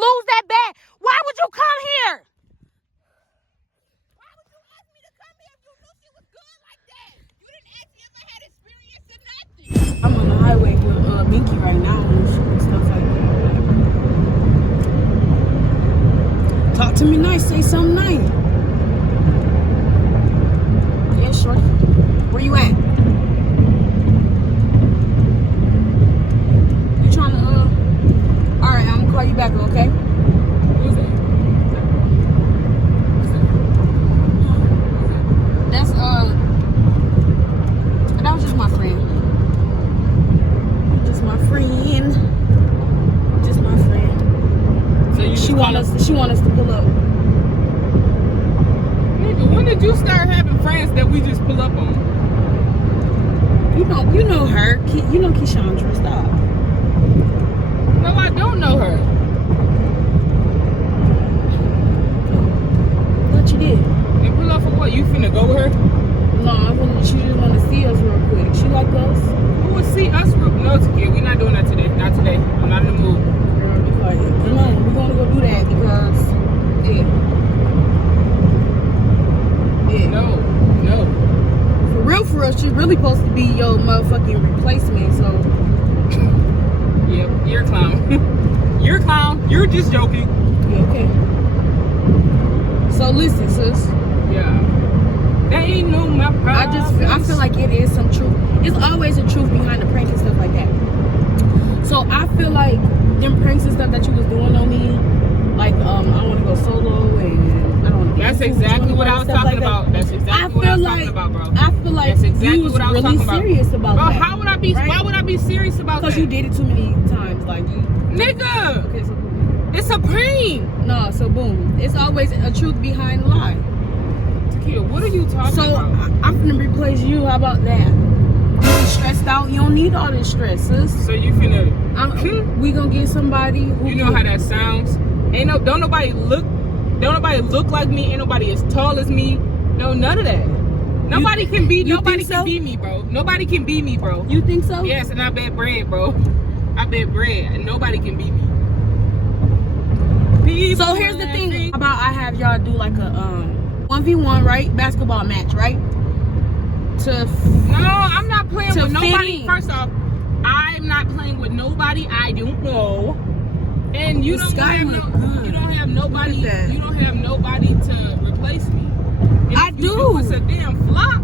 lose that bad, why would you come here? Why would you ask me to come here if you knew she was good like that? You didn't ask me if I had experience or nothing. I'm on the highway with Binky right now and stuff like that. Talk to me nice, say something nice. Yeah, shorty. Where you at? You trying to alright, I'm gonna call you back, okay? Who's that? That's that was just my friend. Just my friend. Just my friend. So you She want us to pull up. Nigga, when did you start having friends that we just pull up on? You know her. You know Keyshandra. Stop. No, I don't know her. What you did? And pull up for what? You finna go with her? No, she just want to see us real quick. She like us. Who would see us? No, Takeeya, we not doing that today. Not today. I'm not in the mood. Girl, be quiet. Come on, we're gonna go do that because No. For real, she really supposed to be your motherfucking replacement. So Yep, you're a clown. You're a clown. You're just joking. yeah, okay. So listen, sis. Yeah. That ain't no my problem. I feel like it is some truth. It's always a truth behind the prank and stuff like that. So I feel like them pranks and stuff that you was doing on me, like I want to go solo and I don't want to. That's exactly what I was talking about. That's exactly what I was talking about, bro. I feel like That's exactly you was what I was really talking about. serious about Bro, that. how would I be? Right? Why would I be serious about that? Because you did it too many times, like you. Nigga, Okay, so boom. it's a prank. No, so boom. It's always a truth behind the lie. Takeeya, what are you talking So about? I'm gonna replace you. How about that? You be stressed out. You don't need all this stress, sis. So you finna? We gonna get somebody who You know how that sounds. Don't nobody look like me. Ain't nobody as tall as me. No, none of that. Nobody can be me, bro. Nobody can be me, bro. You think so? Yes, and I bet bread, bro. I bet bread, and nobody can beat me. People So here's the thing about I have y'all do like a 1v1, right? Basketball match, right? No, I'm not playing to with nobody. fit in. First off, I'm not playing with nobody I don't know. And you don't have nobody. You don't have nobody to replace me. And I if do. You do it's a damn flop.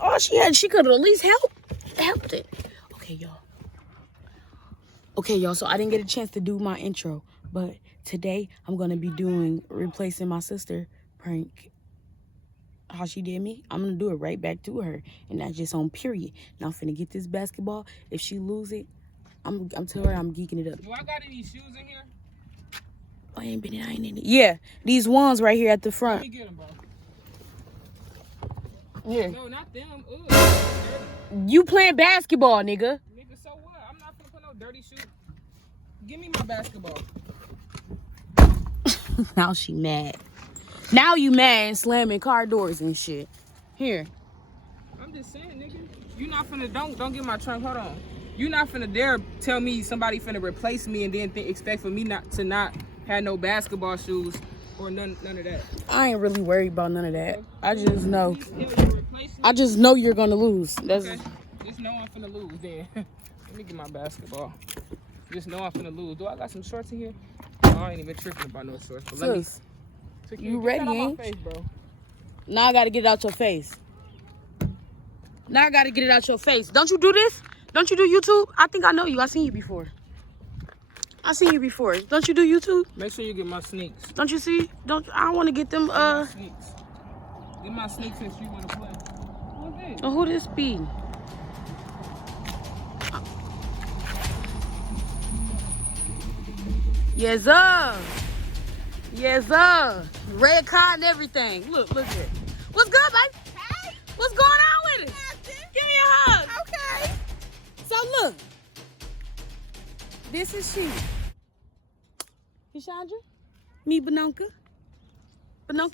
Oh, she could have at least helped it. Okay, y'all. So I didn't get a chance to do my intro, but today I'm gonna be replacing my sister prank. How she did me, I'm gonna do it right back to her, and that's just on period. Now I'm finna get this basketball. If she lose it, I'm telling her I'm geeking it up. Do I got any shoes in here? I ain't in it. Yeah, these ones right here at the front. Let me get them, bro. Here. No, not them. Ugh. You playing basketball, nigga. Nigga, so what? I'm not gonna put no dirty shoes. Give me my basketball. Now she mad. Now you mad and slamming car doors and shit. Here. I'm just saying, nigga. You not finna don't get my trunk. Hold on. You not finna dare tell me somebody finna replace me and then expect for me not have no basketball shoes or none of that. I ain't really worried about none of that. I just know. I just know you're gonna lose. That's okay. Just know I'm finna lose then. Let me get my basketball. Just know I'm finna lose. Do I got some shorts in here? Oh, I ain't even tripping about no shorts. But let me. You ready, ain't? Face, bro. Now I gotta get it out your face. Don't you do this? Don't you do YouTube? I think I know you. I seen you before. Don't you do YouTube? Make sure you get my sneaks. Don't you see? I want to get them. Get my sneaks if you want to play. Oh, who this be? Yes, sir. Red card and everything. Look at it. What's good, baby? Hey. What's going on with it? Give me a hug. Okay. So look, this is she. Keyshandra, me Banonka,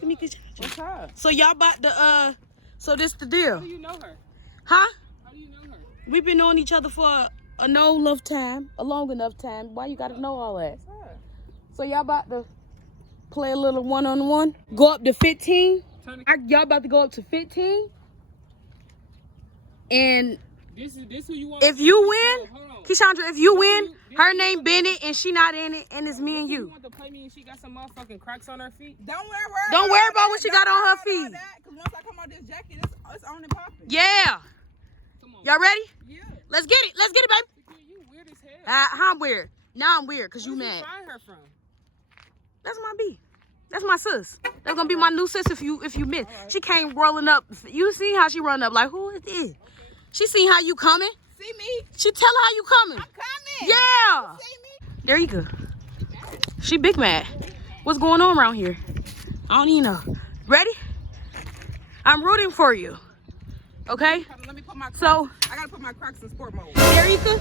me Keyshandra. What's up? So y'all about so this the deal. How do you know her? Huh? How do you know her? We've been knowing each other for a no enough time, a long enough time. Why you gotta know all that? So y'all about to play a little one-on-one? Go up to 15? Y'all about to go up to 15? And this who you want? if you win, Keyshandra, if you win, her you name Bennett and she not in it, and it's me and You you. want to play me and she got some motherfucking cracks on her feet? Don't worry about what she got on her feet. Because once I come out this jacket, it's on and popping. Yeah. Come on. Y'all ready? Yeah. Let's get it. Let's get it, baby. You weird as hell. I'm weird. Now I'm weird because you Where'd mad. you find her from? That's my B. That's my sis. That's gonna be my new sis if you miss. Right. She came rolling up. You see how she run up like, who is this? Okay. She seen how you coming. See me? She tell her how you coming. I'm coming. Yeah. You see me? There you go. She big mad. What's going on around here? I don't even know. Ready? I'm rooting for you. Okay? Let me put my Crocs. So I gotta put my Crocs in sport mode. there you go.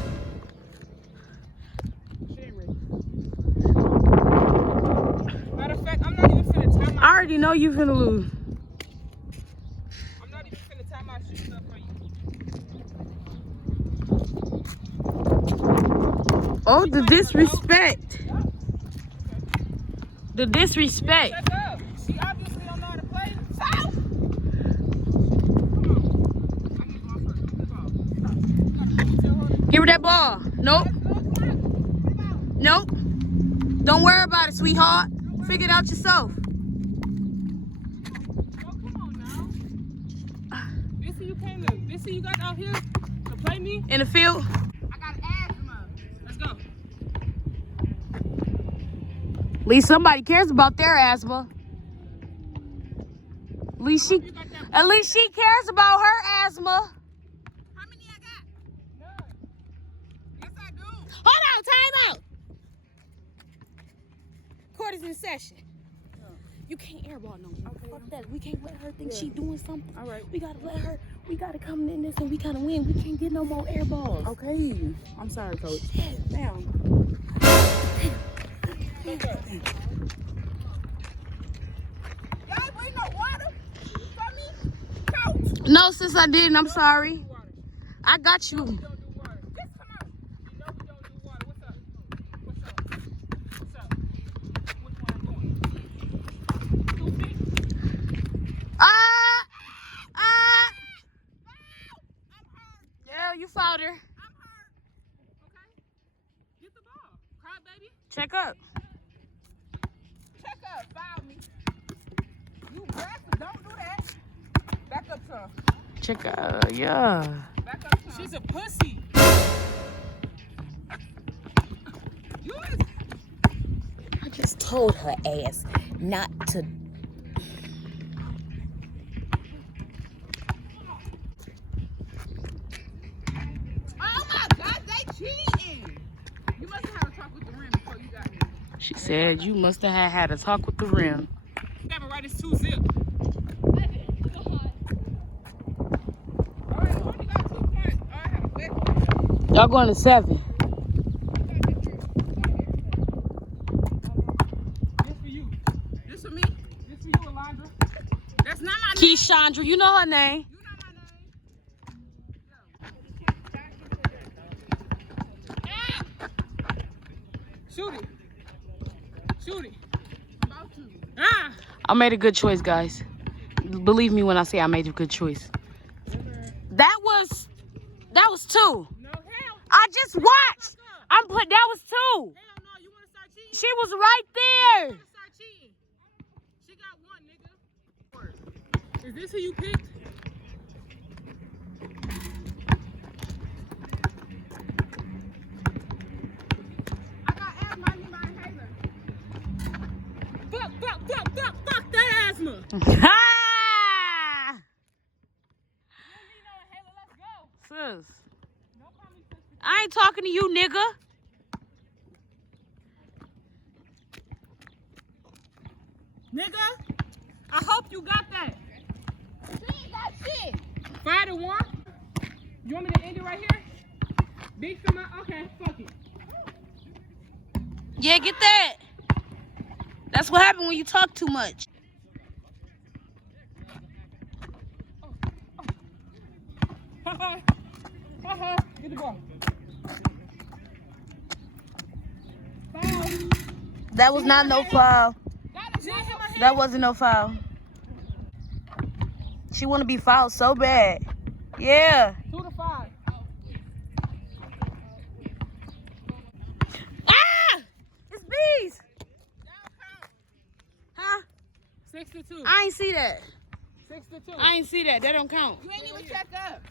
Matter of fact, I'm not even finna tie my I already know you finna lose. I'm not even finna tie my shoes up for you. Oh, the disrespect. The disrespect. Shut up. She obviously don't know how to play. So? Give her that ball. Nope. Nope. Don't worry about it, sweetheart. Figure it out yourself. Oh, come on now. This who you came to. This who you got out here to play me? In the field. I got asthma. Let's go. At least somebody cares about their asthma. At least she cares about her asthma. How many I got? None. Yes, I do. Hold on, time out. Court is in session. You can't airball no more. Okay. Fuck that. We can't let her think she doing something. All right. We gotta let her. We gotta come in this and we gotta win. We can't get no more airballs. Okay. I'm sorry, coach. Now. Y'all bring no water for me? Coach. No, sis, I didn't. I'm sorry. I got you. We don't do water. Just come out. You know we don't do water. What's up? What's up? What's up? Which one I'm going? 250? Yeah, you fouled her. I'm hurt. Okay. Get the ball. Cry, baby. Check up. Check up. Foul me. You aggressive. Don't do that. Back up, son. Check up. Yeah. Back up, son. She's a pussy. You is. I just told her ass not to. Oh my God, they cheating. You must have had a talk with the rim before you got here. She said you must have had a talk with the rim. Never right, it's 2 zip. All right, you only got 2 points. I have a bet on you. Y'all going to 7. This for you. This for me? This for you, Alondra. That's not my name. Keyshandra, you know her name. You know my name. Shoot it. Shoot it. I'm about to. Ah! I made a good choice, guys. Believe me when I say I made a good choice. That was 2. No, hell. I just watched. That was 2. Hell no, you want to start cheating? She was right there. You want to start cheating? She got 1, nigga. Is this who you picked? I got asthma. I need my inhaler. Fuck that asthma. Ha! You don't need no inhaler. Let's go. Sis, Don't call me sister. I ain't talking to you, nigga. Nigga, I hope you got that. She ain't got shit. 5-1. You want me to end it right here? Big for my. Okay, fuck it. Yeah, get that. That's what happened when you talk too much. Ha ha. Get the ball. That was not no foul. That is not him. That wasn't no foul. She want to be fouled so bad. Yeah. 2 to 5. Ah! It's bees. Huh? 6 to 2. I ain't see that. 6 to 2. I ain't see that. That don't count. You ain't even check up.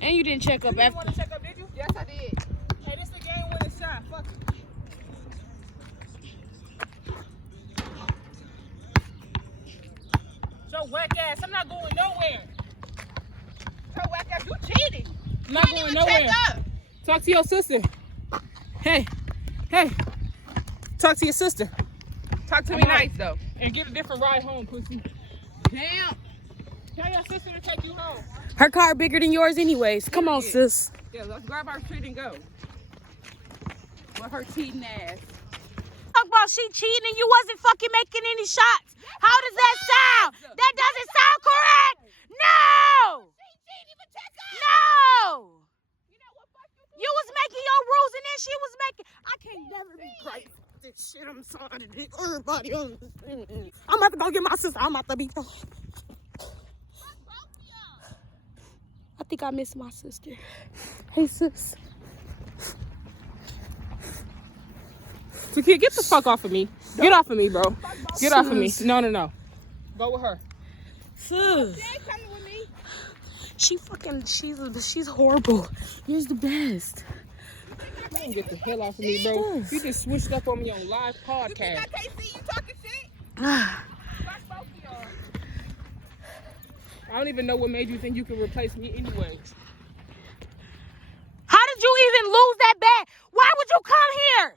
And you didn't check up You didn't after. want to check up, did you? Yes, I did. Hey, this the game winning shot. Fuck it. Your whack ass. I'm not going nowhere. So whack ass, you cheating. I'm not You going ain't even nowhere. check up. Talk to your sister. Hey. Talk to your sister. Talk to me Come on. nice though. And get a different ride home, pussy. Damn. Tell your sister to take you home. Her car bigger than yours anyways. Come on, sis. Yeah, let's grab our shit and go. With her cheating ass. Talk about she cheating and you wasn't fucking making any shots. How does that sound? That doesn't sound correct. No. No. You was making your rules and then she was making. I can't never be great. This shit, I'm sorry. Everybody understand. I'm about to go get my sister. I'm about to be. I think I miss my sister. Hey, sis. Takeeya, get the fuck off of me. Get off of me, bro. Get off of me. No. Go with her. Sis. She ain't coming with me. She's horrible. You're the best. You get the hell off of me, bro. You just switched up on me on live You think podcast. I can't see you talking shit? Ah. Fuck both of y'all. I don't even know what made you think you could replace me anyway. How did you even lose that bet? Why would you come here?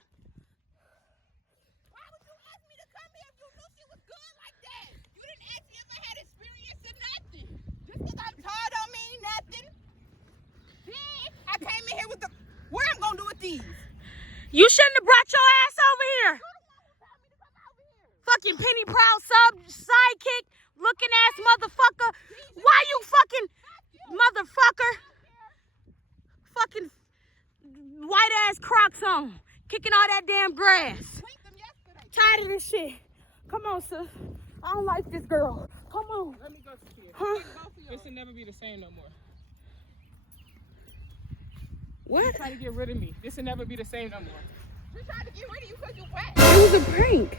Why would you ask me to come here if you knew she was good like that? You didn't ask me if I had experience or nothing. Just because I'm tall don't mean nothing. Then I came in here with the. What I'm gonna do with these? You shouldn't have brought your ass over here. You're the one who told me to come over here. Fucking penny proud sidekick looking ass motherfucker. Why you fucking motherfucker? Fucking white ass Crocs on. Kicking all that damn grass. Linked them yesterday. Tired of this shit. Come on, sis. I don't like this girl. Come on. Let me go to you. Huh? This will never be the same no more. What? Trying to get rid of me. This will never be the same no more. We tried to get rid of you because you wet. It was a prank.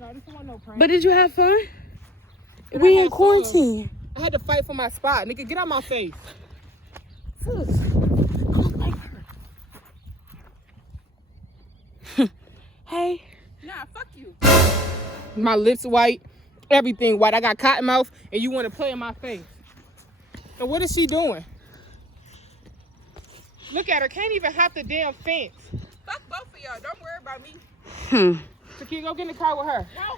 No, this wasn't no prank. But did you have fun? But We I in had quarantine. I had to fight for my spot. Nigga, get out my face. Sis, I don't like her. Hey. Nah, fuck you. My lips white, everything white. I got cotton mouth, and you want to play in my face. And what is she doing? Look at her. Can't even hop the damn fence. Fuck both of y'all. Don't worry about me. Takeeya, go get in the car with her. No.